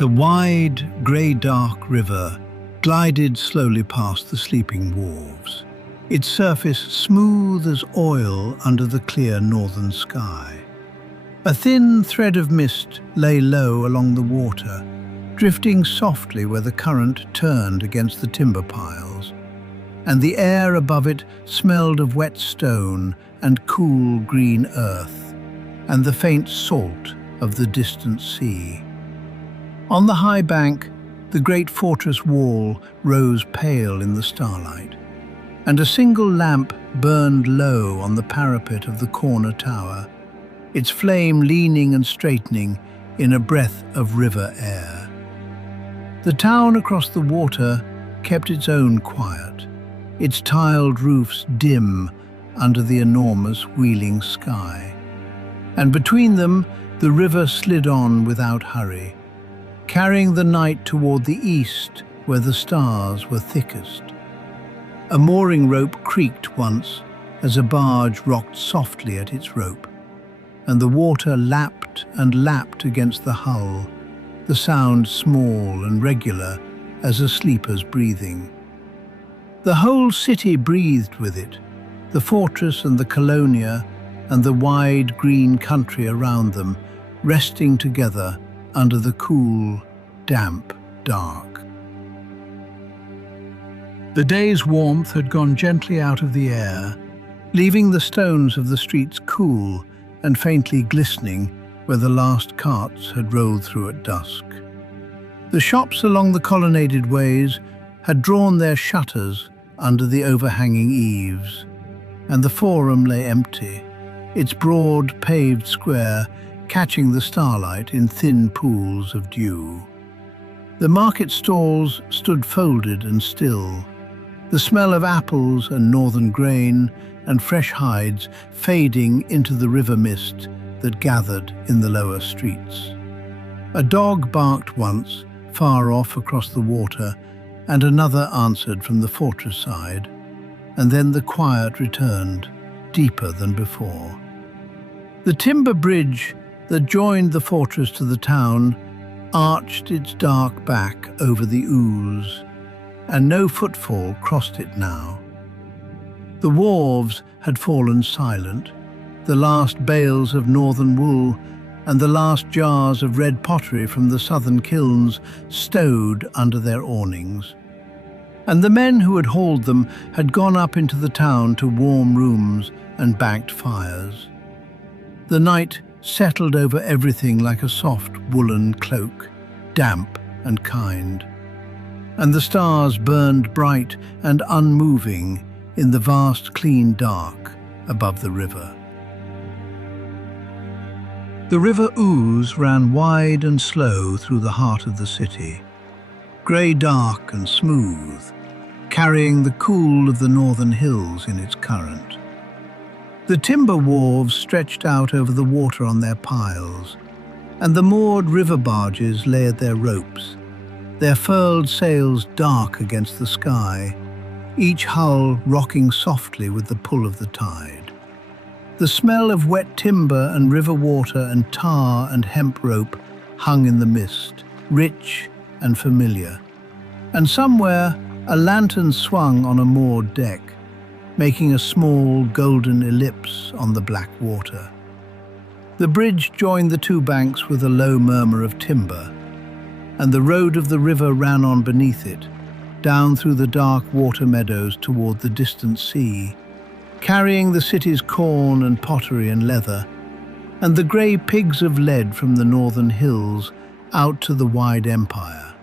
The wide, grey-dark river glided slowly past the sleeping wharves, its surface smooth as oil under the clear northern sky. A thin thread of mist lay low along the water, drifting softly where the current turned against the timber piles, and the air above it smelled of wet stone and cool green earth, and the faint salt of the distant sea. On the high bank, the great fortress wall rose pale in the starlight, and a single lamp burned low on the parapet of the corner tower, its flame leaning and straightening in a breath of river air. The town across the water kept its own quiet, its tiled roofs dim under the enormous wheeling sky. And between them, the river slid on without hurry, carrying the night toward the east where the stars were thickest. A mooring rope creaked once as a barge rocked softly at its rope, and the water lapped and lapped against the hull, the sound small and regular as a sleeper's breathing. The whole city breathed with it, the fortress and the colonia and the wide green country around them, resting together under the cool, damp dark. The day's warmth had gone gently out of the air, leaving the stones of the streets cool and faintly glistening where the last carts had rolled through at dusk. The shops along the colonnaded ways had drawn their shutters under the overhanging eaves, and the forum lay empty, its broad paved square catching the starlight in thin pools of dew. The market stalls stood folded and still, the smell of apples and northern grain and fresh hides fading into the river mist that gathered in the lower streets. A dog barked once, far off across the water, and another answered from the fortress side, and then the quiet returned, deeper than before. The timber bridge that joined the fortress to the town arched its dark back over the Ouse, and no footfall crossed it now. The wharves had fallen silent, the last bales of northern wool and the last jars of red pottery from the southern kilns stowed under their awnings. And the men who had hauled them had gone up into the town to warm rooms and banked fires. The night settled over everything like a soft woolen cloak, damp and kind, and the stars burned bright and unmoving in the vast clean dark above the river. The river Ouse ran wide and slow through the heart of the city, grey-dark and smooth, carrying the cool of the northern hills in its current. The timber wharves stretched out over the water on their piles, and the moored river barges lay at their ropes, their furled sails dark against the sky, each hull rocking softly with the pull of the tide. The smell of wet timber and river water and tar and hemp rope hung in the mist, rich and familiar, and somewhere a lantern swung on a moored deck, making a small golden ellipse on the black water. The bridge joined the two banks with a low murmur of timber, and the road of the river ran on beneath it, down through the dark water meadows toward the distant sea, carrying the city's corn and pottery and leather, and the grey pigs of lead from the northern hills out to the wide empire,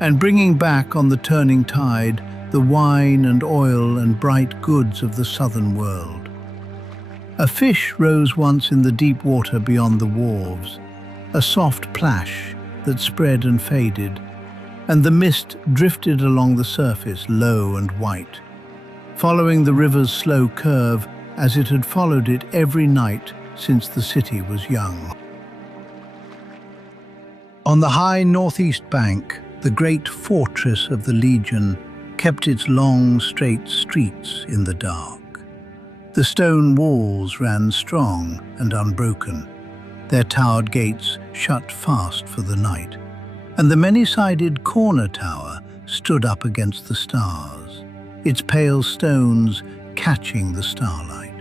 and bringing back on the turning tide the wine and oil and bright goods of the southern world. A fish rose once in the deep water beyond the wharves, a soft plash that spread and faded, and the mist drifted along the surface low and white, following the river's slow curve as it had followed it every night since the city was young. On the high northeast bank, the great fortress of the Legion kept its long, straight streets in the dark. The stone walls ran strong and unbroken, their towered gates shut fast for the night, and the many-sided corner tower stood up against the stars, its pale stones catching the starlight.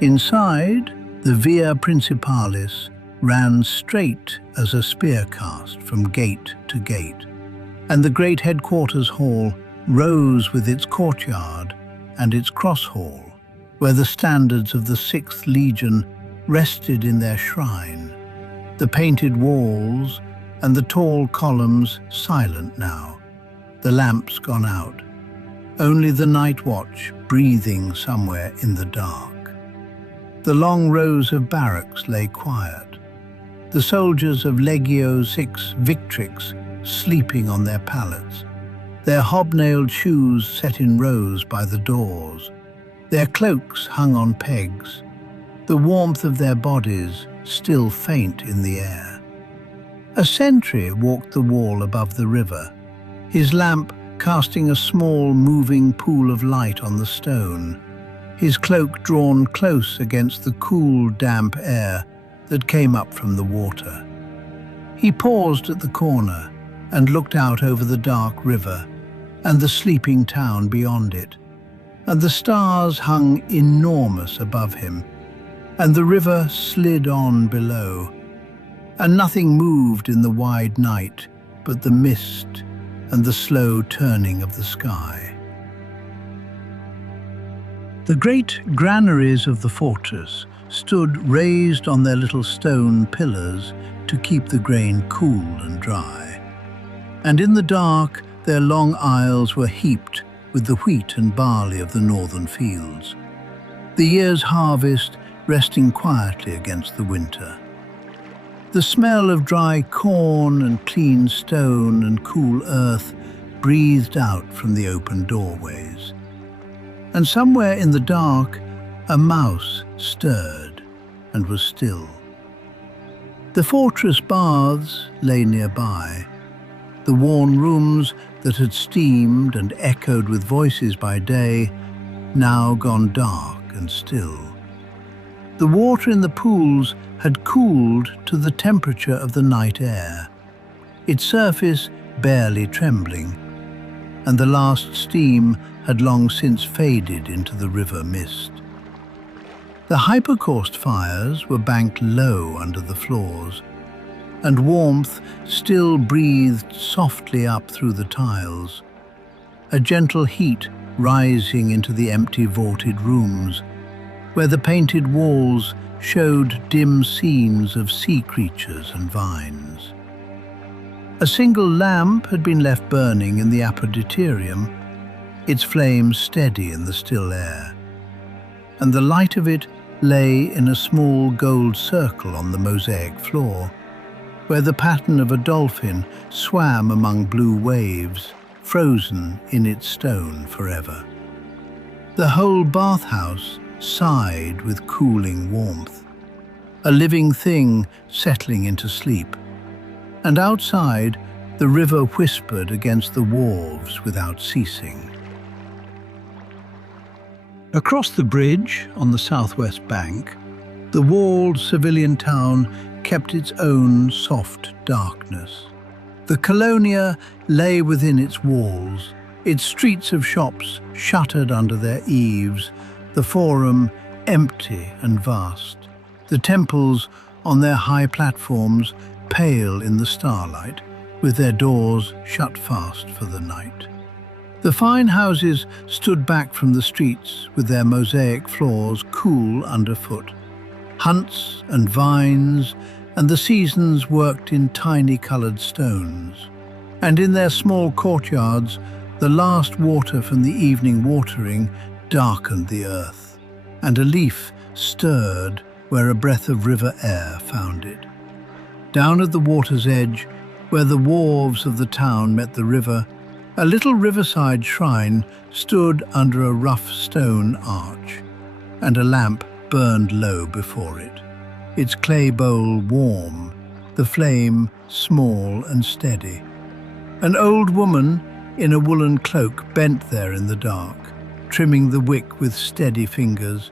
Inside, the via principalis ran straight as a spear cast from gate to gate, and the great headquarters hall rose with its courtyard and its cross hall, where the standards of the 6th Legion rested in their shrine, the painted walls and the tall columns silent now, the lamps gone out, only the night watch breathing somewhere in the dark. The long rows of barracks lay quiet, the soldiers of Legio 6 Victrix sleeping on their pallets, their hobnailed shoes set in rows by the doors, their cloaks hung on pegs, the warmth of their bodies still faint in the air. A sentry walked the wall above the river, his lamp casting a small moving pool of light on the stone, his cloak drawn close against the cool, damp air that came up from the water. He paused at the corner and looked out over the dark river and the sleeping town beyond it, and the stars hung enormous above him, and the river slid on below, and nothing moved in the wide night but the mist and the slow turning of the sky. The great granaries of the fortress stood raised on their little stone pillars to keep the grain cool and dry, and in the dark their long aisles were heaped with the wheat and barley of the northern fields, the year's harvest resting quietly against the winter. The smell of dry corn and clean stone and cool earth breathed out from the open doorways. And somewhere in the dark, a mouse stirred and was still. The fortress baths lay nearby, the worn rooms that had steamed and echoed with voices by day, now gone dark and still. The water in the pools had cooled to the temperature of the night air, its surface barely trembling, and the last steam had long since faded into the river mist. The hypercaust fires were banked low under the floors, and warmth still breathed softly up through the tiles, a gentle heat rising into the empty vaulted rooms, where the painted walls showed dim scenes of sea creatures and vines. A single lamp had been left burning in the apoditerium, its flame steady in the still air, and the light of it lay in a small gold circle on the mosaic floor, where the pattern of a dolphin swam among blue waves, frozen in its stone forever. The whole bathhouse sighed with cooling warmth, a living thing settling into sleep, and outside the river whispered against the wharves without ceasing. Across the bridge on the southwest bank, the walled civilian town kept its own soft darkness. The colonia lay within its walls, its streets of shops shuttered under their eaves, the forum empty and vast, the temples on their high platforms pale in the starlight, with their doors shut fast for the night. The fine houses stood back from the streets with their mosaic floors cool underfoot. Hunts and vines and the seasons worked in tiny coloured stones. And in their small courtyards, the last water from the evening watering darkened the earth, and a leaf stirred where a breath of river air found it. Down at the water's edge, where the wharves of the town met the river, a little riverside shrine stood under a rough stone arch, and a lamp burned low before it, its clay bowl warm, the flame small and steady. An old woman in a woolen cloak bent there in the dark, trimming the wick with steady fingers,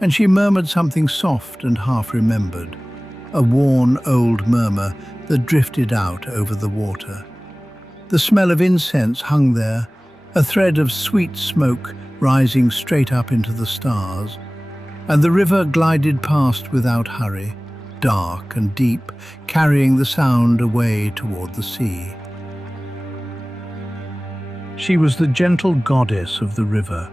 and she murmured something soft and half-remembered, a worn old murmur that drifted out over the water. The smell of incense hung there, a thread of sweet smoke rising straight up into the stars, and the river glided past without hurry, dark and deep, carrying the sound away toward the sea. She was the gentle goddess of the river,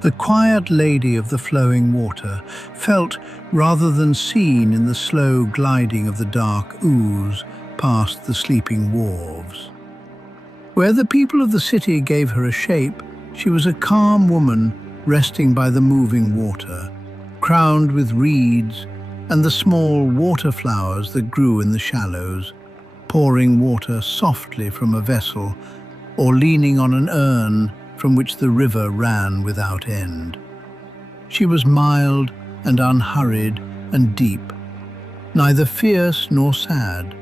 the quiet lady of the flowing water, felt rather than seen in the slow gliding of the dark Ouse past the sleeping wharves. Where the people of the city gave her a shape, she was a calm woman resting by the moving water, crowned with reeds and the small water flowers that grew in the shallows, pouring water softly from a vessel or leaning on an urn from which the river ran without end. She was mild and unhurried and deep, neither fierce nor sad.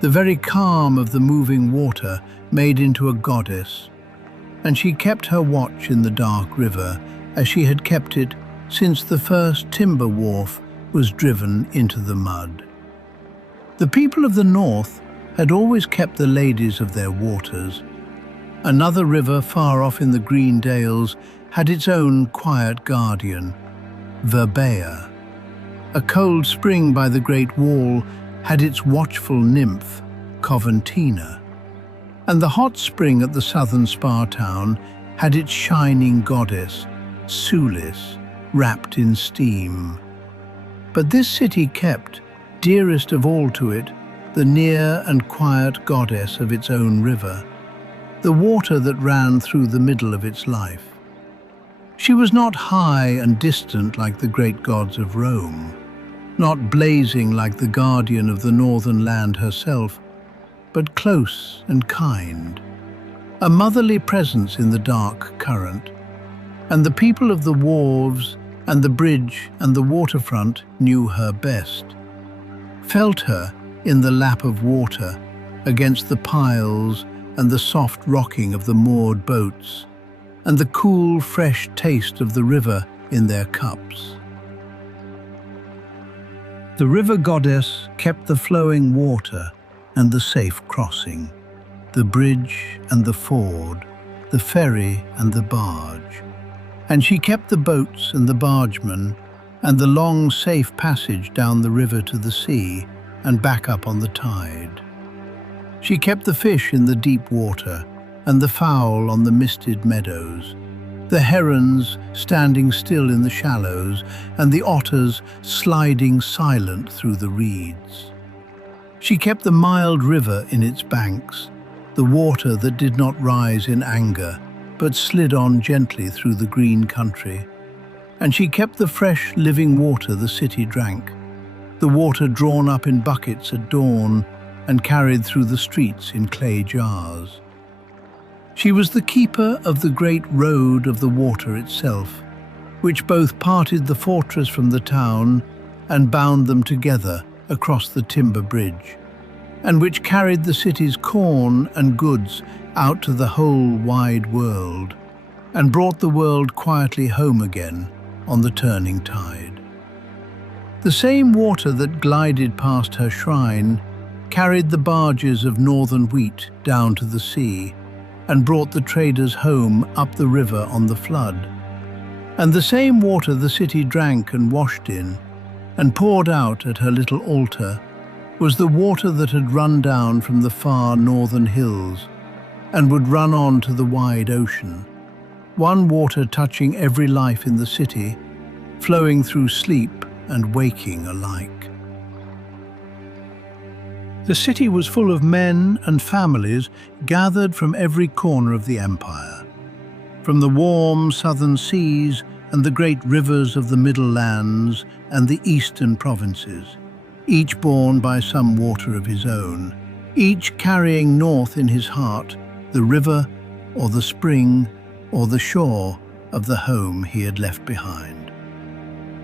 The very calm of the moving water made into a goddess, and she kept her watch in the dark river as she had kept it since the first timber wharf was driven into the mud. The people of the north had always kept the ladies of their waters. Another river far off in the green dales had its own quiet guardian, Verbea. A cold spring by the great wall had its watchful nymph, Coventina. And the hot spring at the southern spa town had its shining goddess, Sulis, wrapped in steam. But this city kept, dearest of all to it, the near and quiet goddess of its own river, the water that ran through the middle of its life. She was not high and distant like the great gods of Rome, not blazing like the guardian of the northern land herself, but close and kind, a motherly presence in the dark current. And the people of the wharves and the bridge and the waterfront knew her best, felt her in the lap of water against the piles and the soft rocking of the moored boats, and the cool, fresh taste of the river in their cups. The river goddess kept the flowing water and the safe crossing, the bridge and the ford, the ferry and the barge. And she kept the boats and the bargemen, and the long, safe passage down the river to the sea and back up on the tide. She kept the fish in the deep water and the fowl on the misted meadows, the herons standing still in the shallows and the otters sliding silent through the reeds. She kept the mild river in its banks, the water that did not rise in anger, but slid on gently through the green country. And she kept the fresh, living water the city drank, the water drawn up in buckets at dawn and carried through the streets in clay jars. She was the keeper of the great road of the water itself, which both parted the fortress from the town and bound them together across the timber bridge, and which carried the city's corn and goods out to the whole wide world, and brought the world quietly home again on the turning tide. The same water that glided past her shrine carried the barges of northern wheat down to the sea, and brought the traders home up the river on the flood. And the same water the city drank and washed in, and poured out at her little altar, was the water that had run down from the far northern hills and would run on to the wide ocean, one water touching every life in the city, flowing through sleep and waking alike. The city was full of men and families gathered from every corner of the empire, from the warm southern seas and the great rivers of the middle lands and the eastern provinces, each borne by some water of his own, each carrying north in his heart the river or the spring or the shore of the home he had left behind.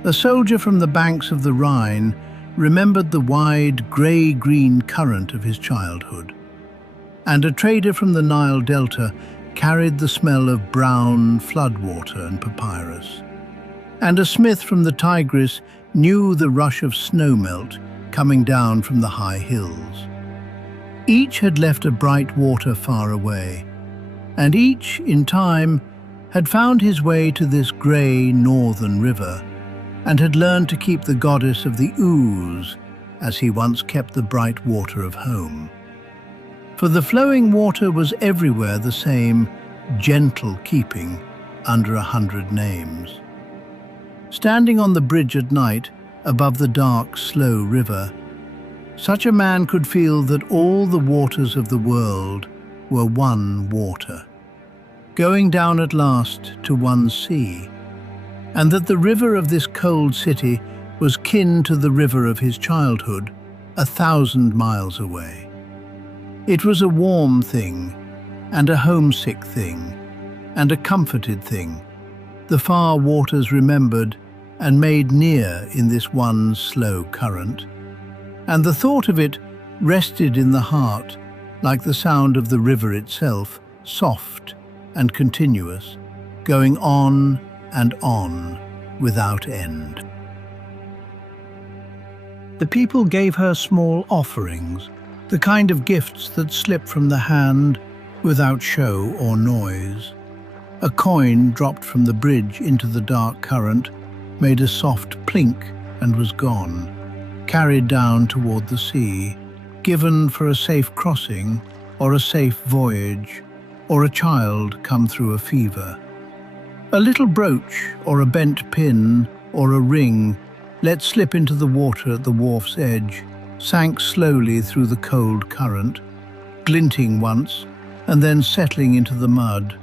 A soldier from the banks of the Rhine remembered the wide grey-green current of his childhood, and a trader from the Nile Delta carried the smell of brown floodwater and papyrus, and a smith from the Tigris knew the rush of snowmelt coming down from the high hills. Each had left a bright water far away, and each, in time, had found his way to this grey northern river, and had learned to keep the goddess of the Ouse as he once kept the bright water of home. For the flowing water was everywhere the same gentle keeping under 100 names. Standing on the bridge at night above the dark, slow river, such a man could feel that all the waters of the world were one water, going down at last to one sea, and that the river of this cold city was kin to the river of his childhood, 1,000 miles away. It was a warm thing, and a homesick thing, and a comforted thing, the far waters remembered and made near in this one slow current, and the thought of it rested in the heart like the sound of the river itself, soft and continuous, going on and on without end. The people gave her small offerings, the kind of gifts that slip from the hand without show or noise. A coin dropped from the bridge into the dark current made a soft plink and was gone, carried down toward the sea, given for a safe crossing or a safe voyage, or a child come through a fever. A little brooch or a bent pin or a ring let slip into the water at the wharf's edge, sank slowly through the cold current, glinting once and then settling into the mud,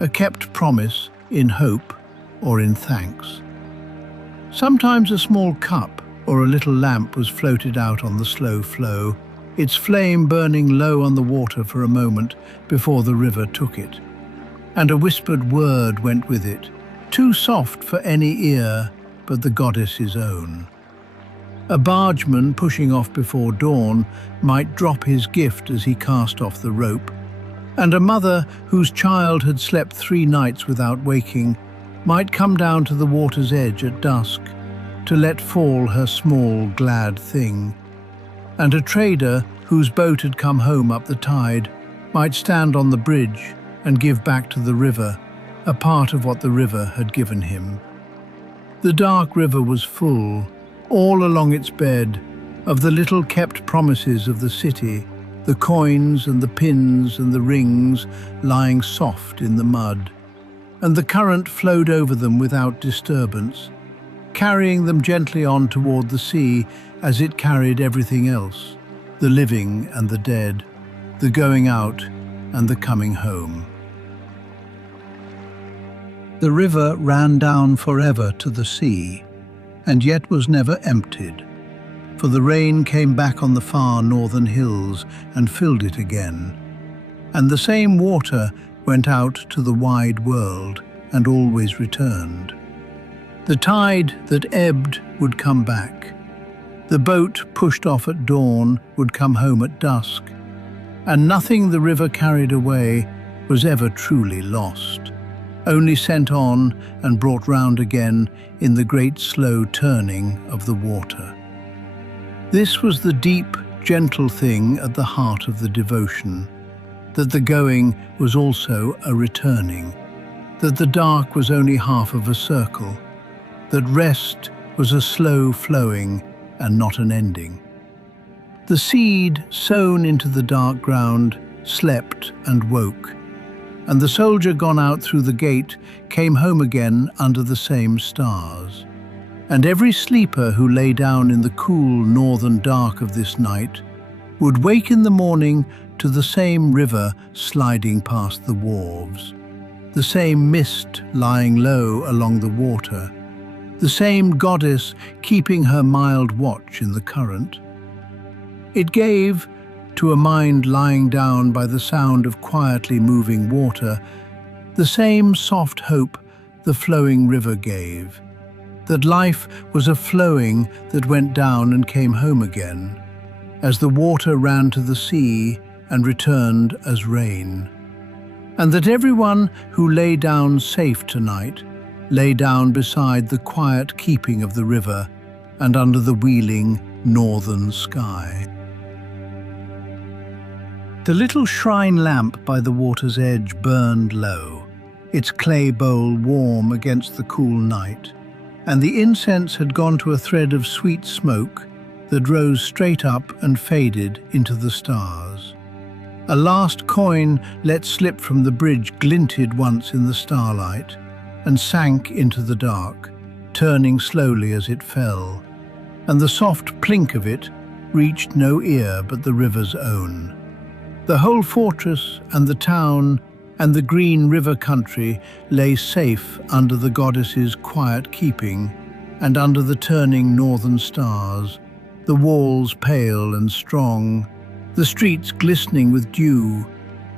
a kept promise in hope or in thanks. Sometimes a small cup or a little lamp was floated out on the slow flow, its flame burning low on the water for a moment before the river took it. And a whispered word went with it, too soft for any ear but the goddess's own. A bargeman pushing off before dawn might drop his gift as he cast off the rope, and a mother whose child had slept 3 nights without waking might come down to the water's edge at dusk to let fall her small, glad thing. And a trader whose boat had come home up the tide might stand on the bridge and give back to the river a part of what the river had given him. The dark river was full, all along its bed, of the little kept promises of the city, the coins and the pins and the rings lying soft in the mud, and the current flowed over them without disturbance, carrying them gently on toward the sea as it carried everything else, the living and the dead, the going out and the coming home. The river ran down forever to the sea, and yet was never emptied, for the rain came back on the far northern hills and filled it again, and the same water went out to the wide world and always returned. The tide that ebbed would come back. The boat pushed off at dawn would come home at dusk, and nothing the river carried away was ever truly lost, only sent on and brought round again in the great slow turning of the water. This was the deep, gentle thing at the heart of the devotion, that the going was also a returning, that the dark was only half of a circle, that rest was a slow flowing and not an ending. The seed sown into the dark ground slept and woke, and the soldier gone out through the gate came home again under the same stars. And every sleeper who lay down in the cool northern dark of this night would wake in the morning to the same river sliding past the wharves, the same mist lying low along the water, the same goddess keeping her mild watch in the current. It gave, to a mind lying down by the sound of quietly moving water, the same soft hope the flowing river gave, that life was a flowing that went down and came home again, as the water ran to the sea and returned as rain, and that everyone who lay down safe tonight lay down beside the quiet keeping of the river and under the wheeling, northern sky. The little shrine lamp by the water's edge burned low, its clay bowl warm against the cool night, and the incense had gone to a thread of sweet smoke that rose straight up and faded into the stars. A last coin let slip from the bridge glinted once in the starlight and sank into the dark, turning slowly as it fell, and the soft plink of it reached no ear but the river's own. The whole fortress and the town and the green river country lay safe under the goddess's quiet keeping and under the turning northern stars, the walls pale and strong, the streets glistening with dew,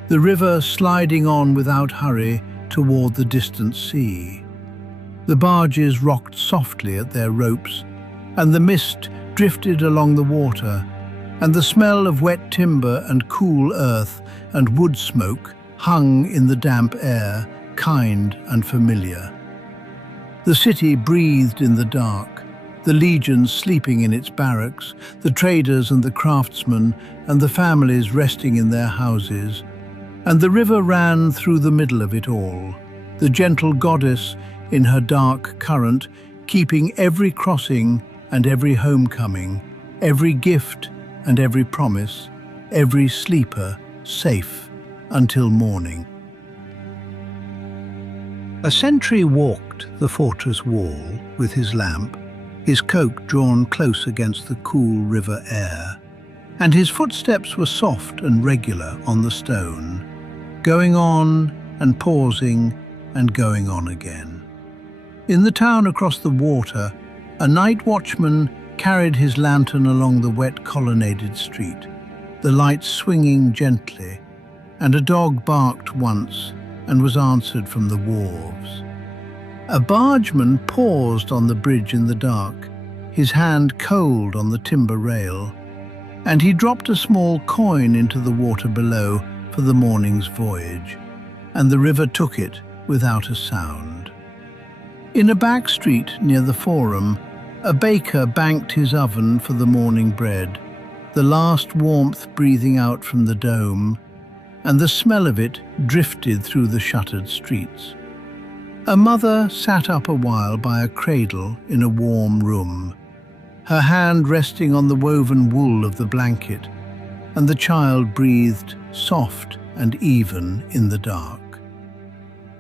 the river sliding on without hurry toward the distant sea. The barges rocked softly at their ropes, and the mist drifted along the water, and the smell of wet timber and cool earth and wood smoke hung in the damp air, kind and familiar. The city breathed in the dark, the legions sleeping in its barracks, the traders and the craftsmen and the families resting in their houses, and the river ran through the middle of it all, the gentle goddess in her dark current, keeping every crossing and every homecoming, every gift and every promise, every sleeper safe until morning. A sentry walked the fortress wall with his lamp, his coat drawn close against the cool river air, and his footsteps were soft and regular on the stone, going on and pausing and going on again. In the town across the water, a night watchman carried his lantern along the wet colonnaded street, the light swinging gently, and a dog barked once and was answered from the wharves. A bargeman paused on the bridge in the dark, his hand cold on the timber rail, and he dropped a small coin into the water below for the morning's voyage, and the river took it without a sound. In a back street near the Forum, a baker banked his oven for the morning bread, the last warmth breathing out from the dome, and the smell of it drifted through the shuttered streets. A mother sat up a while by a cradle in a warm room, her hand resting on the woven wool of the blanket, and the child breathed soft and even in the dark.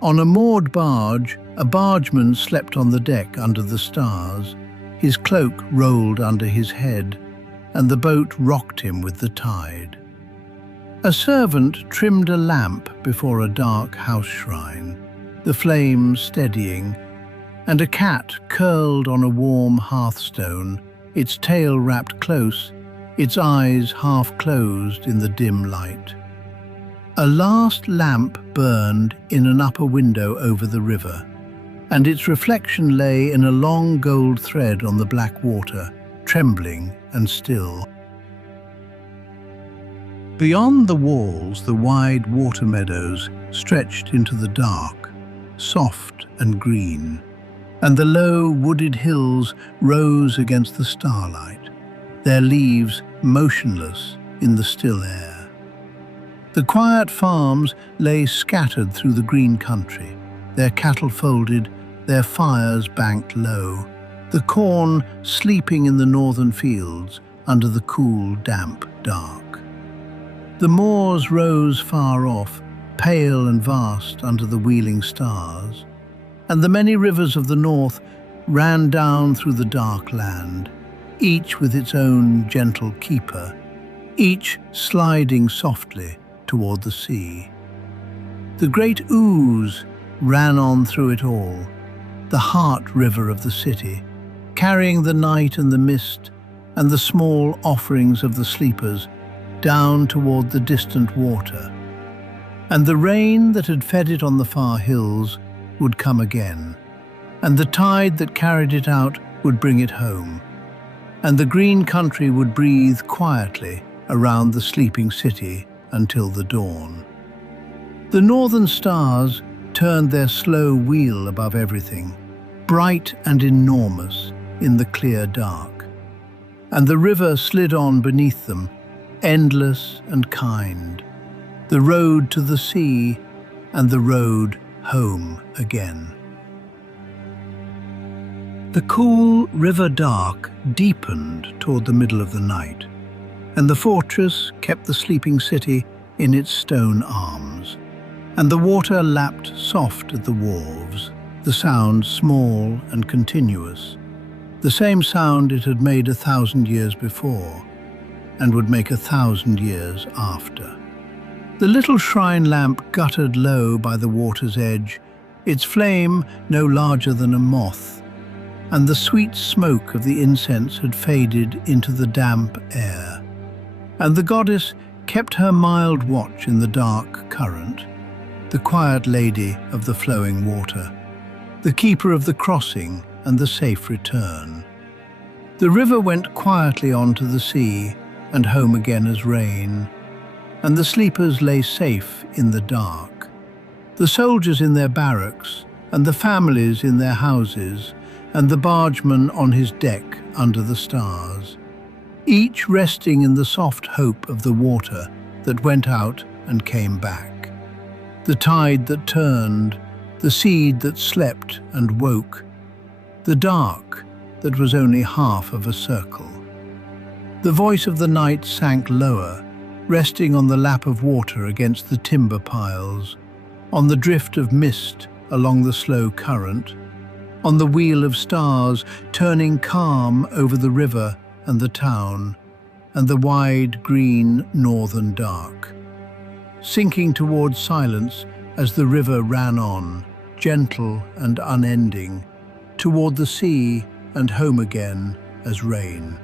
On a moored barge, a bargeman slept on the deck under the stars, his cloak rolled under his head, and the boat rocked him with the tide. A servant trimmed a lamp before a dark house shrine, the flames steadying, and a cat curled on a warm hearthstone, its tail wrapped close, its eyes half closed in the dim light. A last lamp burned in an upper window over the river, and its reflection lay in a long gold thread on the black water, trembling and still. Beyond the walls, the wide water meadows stretched into the dark, soft and green, and the low wooded hills rose against the starlight, their leaves motionless in the still air. The quiet farms lay scattered through the green country, their cattle folded, their fires banked low, the corn sleeping in the northern fields under the cool, damp dark. The moors rose far off, pale and vast under the wheeling stars, and the many rivers of the north ran down through the dark land, each with its own gentle keeper, each sliding softly toward the sea. The great Ouse ran on through it all, the heart river of the city, carrying the night and the mist and the small offerings of the sleepers down toward the distant water. And the rain that had fed it on the far hills would come again, and the tide that carried it out would bring it home, and the green country would breathe quietly around the sleeping city until the dawn. The northern stars turned their slow wheel above everything, bright and enormous in the clear dark. and the river slid on beneath them, endless and kind. The road to the sea and the road home again. The cool river dark deepened toward the middle of the night, and the fortress kept the sleeping city in its stone arms. And the water lapped soft at the wharves, the sound small and continuous, the same sound it had made 1,000 years before, and would make 1,000 years after. The little shrine lamp guttered low by the water's edge, its flame no larger than a moth, and the sweet smoke of the incense had faded into the damp air. And the goddess kept her mild watch in the dark current, the quiet lady of the flowing water, the keeper of the crossing and the safe return. The river went quietly on to the sea and home again as rain, and the sleepers lay safe in the dark, the soldiers in their barracks, and the families in their houses, and the bargeman on his deck under the stars, each resting in the soft hope of the water that went out and came back, the tide that turned, the seed that slept and woke, the dark that was only half of a circle. The voice of the night sank lower, resting on the lap of water against the timber piles, on the drift of mist along the slow current, on the wheel of stars turning calm over the river and the town, and the wide green northern dark, sinking towards silence as the river ran on, gentle and unending, toward the sea and home again as rain.